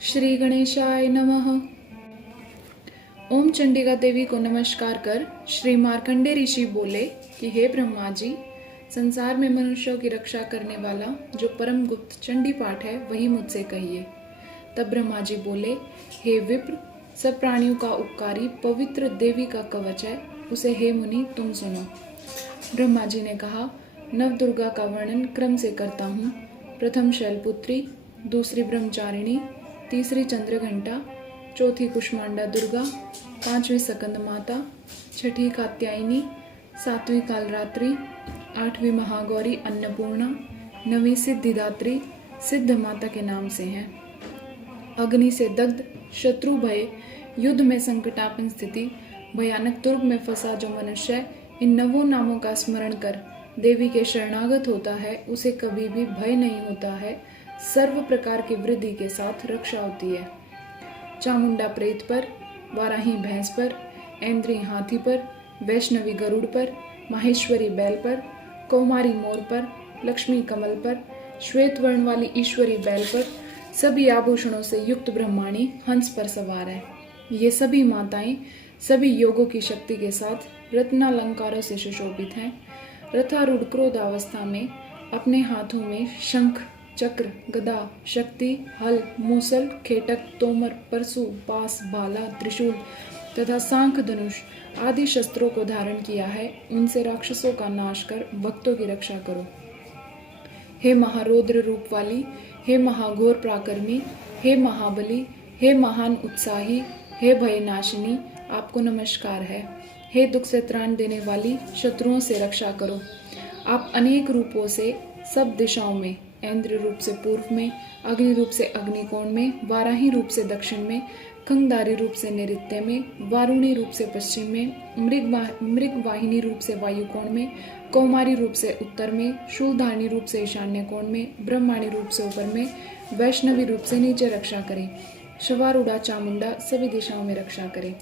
श्री गणेशाय नमः। ओम चंडिका देवी को नमस्कार कर श्री मार्कंडे ऋषि बोले कि हे ब्रह्मा जी, संसार में मनुष्यों की रक्षा करने वाला जो परम गुप्त चंडी पाठ है वही मुझसे कहिए। तब ब्रह्मा जी बोले, हे विप्र, सब प्राणियों का उपकारी पवित्र देवी का कवच है, उसे हे मुनि तुम सुनो। ब्रह्मा जी ने कहा, नव दुर्गा का वर्णन क्रम से करता हूँ। प्रथम शैलपुत्री, दूसरी ब्रह्मचारिणी, तीसरी चंद्रघंटा, चौथी कुष्मांडा दुर्गा, पांचवी सकंद माता, छठी कात्यायनी, सातवीं कालरात्रि, आठवीं महागौरी अन्नपूर्णा, नवीं सिद्धिदात्री सिद्ध माता के नाम से हैं। अग्नि से दग्ध, शत्रु भय, युद्ध में संकटापन स्थिति, भयानक दुर्ग में फंसा जो मनुष्य इन नवों नामों का स्मरण कर देवी के शरणागत होता है, उसे कभी भी भय नहीं होता है। सर्व प्रकार की वृद्धि के साथ रक्षा होती है। चामुंडा प्रेत पर, वाराही भैंस पर, ऐन्द्री हाथी पर, वैष्णवी गरुड़ पर, माहेश्वरी बैल पर, कौमारी मोर पर, लक्ष्मी कमल पर, श्वेत वर्ण वाली ईश्वरी बैल पर, सभी आभूषणों से युक्त ब्रह्माणी हंस पर सवार है। ये सभी माताएं सभी योगों की शक्ति के साथ रत्नालंकारों से सुशोभित हैं। रथारूढ़ क्रोधावस्था में अपने हाथों में शंख, चक्र, गदा, शक्ति, हल, मूसल, खेटक, तोमर, परशु, पास, भाला, त्रिशूल तथा सांख धनुष आदि शस्त्रों को धारण किया है। उनसे राक्षसों का नाश कर भक्तों की रक्षा करो। हे महारौद्र रूप वाली, हे महाघोर पराक्रमी, हे महाबली, हे महान उत्साही, हे भयनाशिनी, आपको नमस्कार है। हे दुख से त्राण देने वाली, शत्रुओं से रक्षा करो। आप अनेक रूपों से सब दिशाओं में, ऐन्द्र रूप से पूर्व में, अग्नि रूप से अग्निकोण में, वाराही रूप से दक्षिण में, खंगधारी रूप से नैऋत्य में, वारुणी रूप से पश्चिम में, मृग वाहिनी रूप से वायुकोण में, कौमारी रूप से उत्तर में, शूलधारणी रूप से ईशान्य कोण में, ब्रह्माणी रूप से ऊपर में, वैष्णवी रूप से नीचे रक्षा करे। शवारूढ़ा चामुंडा सभी दिशाओं में रक्षा करे।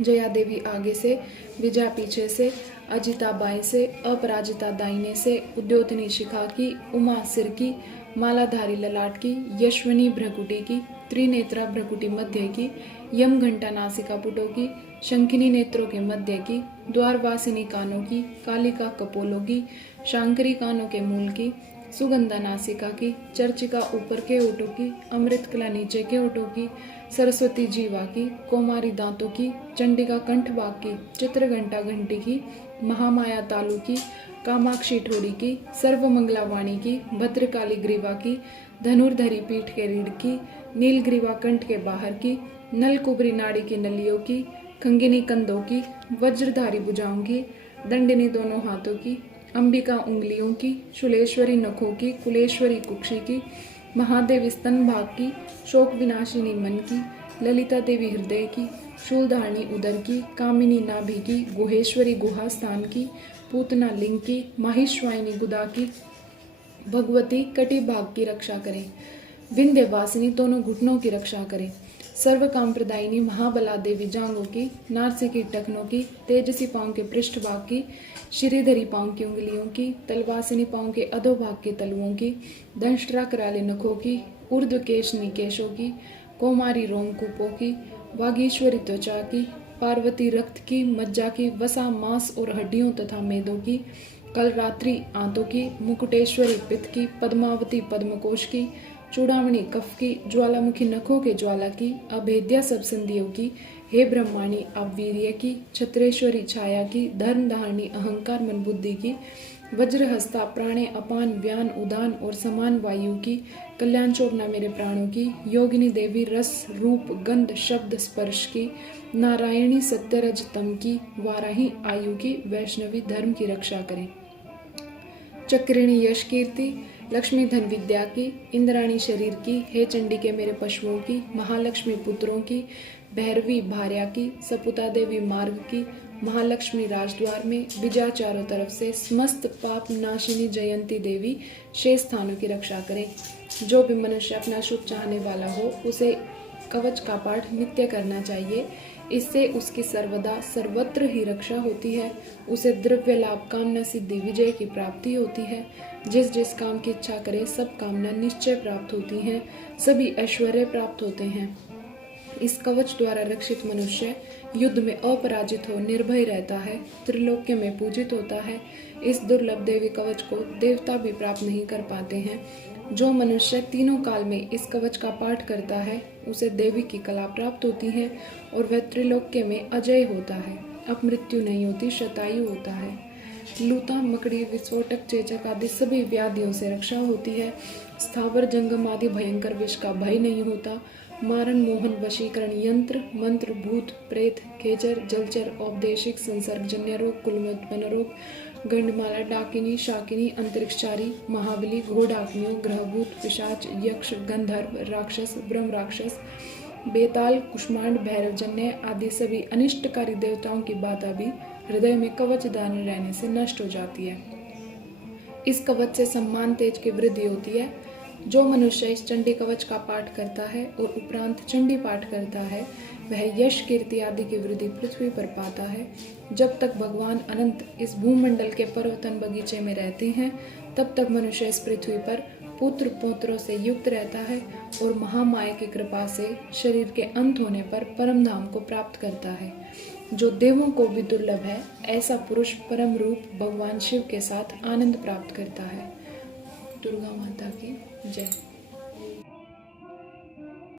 जया देवी आगे से, विजया पीछे से, अजिता बाएं से, अपराजिता दाहिने से, उद्योतनी शिखा की, उमा सिर की, मालाधारी ललाट की, यशवनी भ्रकुटी की, त्रिनेत्रा भ्रकुटी मध्य की, यम घंटा नासिका पुटों की, शंखिनी नेत्रों के मध्य की, द्वारवासिनी कानों की, कालिका कपोलों की, शांकरी कानों के मूल की, सुगंधा नासिका की, चर्चिका ऊपर के ओठों की, अमृत कला नीचे के ओठों की, सरस्वती जीवा की, कौमारी दांतों की, चंडिका कंठ भाग की, चित्रघंटा घंटी की, महामाया तालु की, कामाक्षी ठोड़ी की, सर्वमंगला वाणी की, भद्रकाली ग्रीवा की, धनुर्धरी पीठ के रीढ़ की, नीलग्रीवा कंठ के बाहर की, नलकुबरी नाड़ी की नलियों की, खंगिनी कंधों की, वज्रधारी भुजाओं की, दंडिनी दोनों हाथों की, अंबिका उंगलियों की, शूलेश्वरी नखों की, कुलेश्वरी कुक्षी की, महादेवी स्तन भाग की, शोक विनाशिनी मन की, ललिता देवी हृदय की, शूलधारणी उदर की, कामिनी नाभि की, गुहेश्वरी गुहा स्थान की, पूतना लिंग की, माहिश्वाइनी गुदा की, भगवती कटी भाग की रक्षा करें। विंध्यवासिनी दोनों घुटनों की रक्षा करें। सर्व काम प्रदायिनी महाबला देवी जांघों की, नारसी की टखनों की, तेजसी पांव के पृष्ठ भाग की, श्रीधरी पांव की उंगलियों की, तलवासिनी पांव के अधोभाग के तलुओं की, दंष्ट्रा कराले नखों की, ऊर्ध्व केश निकेशों की, कौमारी रोमकूपों की, वागीश्वरी त्वचा की, पार्वती रक्त की, मज्जा की, वसा मांस और हड्डियों तथा मेदों की, कलरात्रि आंतों की, मुकुटेश्वरी पित्त की, पद्मावती पद्मकोश की, चूड़ामणि कफ की, ज्वालामुखी नखों के ज्वाला की, अभेद्या सब संधियों की, हे ब्रह्माणी आप वीर्य की, छत्रेश्वरी छाया की, धर्म धारणी अहंकार मन बुद्धि की, वज्रहस्ता प्राणे अपान व्यान उदान और समान वायु की, कल्याण शोभना मेरे प्राणों की, योगिनी देवी रस रूप गंध शब्द स्पर्श की, नारायणी सत्यरज तम की, वाराही आयु की, वैष्णवी धर्म की रक्षा करें। चक्रिणी यश कीर्ति, लक्ष्मी धन विद्या की, इंद्राणी शरीर की, हे चंडी के मेरे पशुओं की, महालक्ष्मी पुत्रों की, भैरवी भार्या की, सपुता देवी मार्ग की, महालक्ष्मी राजद्वार में, विजया चारों तरफ से, समस्त पाप नाशिनी जयंती देवी शेष स्थानों की रक्षा करें। जो भी मनुष्य अपना शुभ चाहने वाला हो उसे कवच का पाठ नित्य करना चाहिए। इससे उसकी सर्वदा सर्वत्र ही रक्षा होती है। उसे द्रव्य लाभ, कामना सिद्धि, विजय की प्राप्ति होती है। जिस जिस काम की इच्छा करे सब कामना निश्चय प्राप्त होती हैं, सभी ऐश्वर्य प्राप्त होते हैं। इस कवच द्वारा रक्षित मनुष्य युद्ध में अपराजित हो निर्भय रहता है, त्रिलोक्य में पूजित होता है। इस दुर्लभ देवी कवच को देवता भी प्राप्त नहीं कर पाते हैं। जो मनुष्य तीनों काल में इस कवच का पाठ करता है उसे देवी की कला प्राप्त होती है और वह त्रिलोक्य में अजय होता है, अपमृत्यु नहीं होती, शतायु होता है। लूता, मकड़ी, विस्फोटक, चेचक आदि सभी व्याधियों से रक्षा होती है। स्थावर जंगम आदि भयंकर विष का भय नहीं होता। मारण, मोहन, वशीकरण, यंत्र, मंत्र, भूत, प्रेत, खेचर, जलचर, औपदेशिक, संसर्गजन्य रोग, कुलमोत्पन्न रोग, गंडमाला, डाकिनी, शाकिनी, अंतरिक्षचारी, महाबली, घोडाग्नियों, ग्रहभूत, पिशाच, यक्ष, गंधर्व, राक्षस, ब्रह्म राक्षस, बेताल, कुष्मांड, भैरवजन्य आदि सभी अनिष्टकारी देवताओं की बाधा भी हृदय में कवच धारण रहने से नष्ट हो जाती है। इस कवच से सम्मान, तेज की वृद्धि होती है। जो मनुष्य इस चंडी कवच का पाठ करता है और उपरांत चंडी पाठ करता है वह यश, कीर्ति आदि की वृद्धि पृथ्वी पर पाता है। जब तक भगवान अनंत इस भूमंडल के पर्वतन बगीचे में रहते हैं तब तक मनुष्य इस पृथ्वी पर पुत्र पौत्रों से युक्त रहता है और महामाया की कृपा से शरीर के अंत होने पर परम धाम को प्राप्त करता है। जो देवों को भी दुर्लभ है, ऐसा पुरुष परम रूप भगवान शिव के साथ आनंद प्राप्त करता है। दुर्गा माता की जय।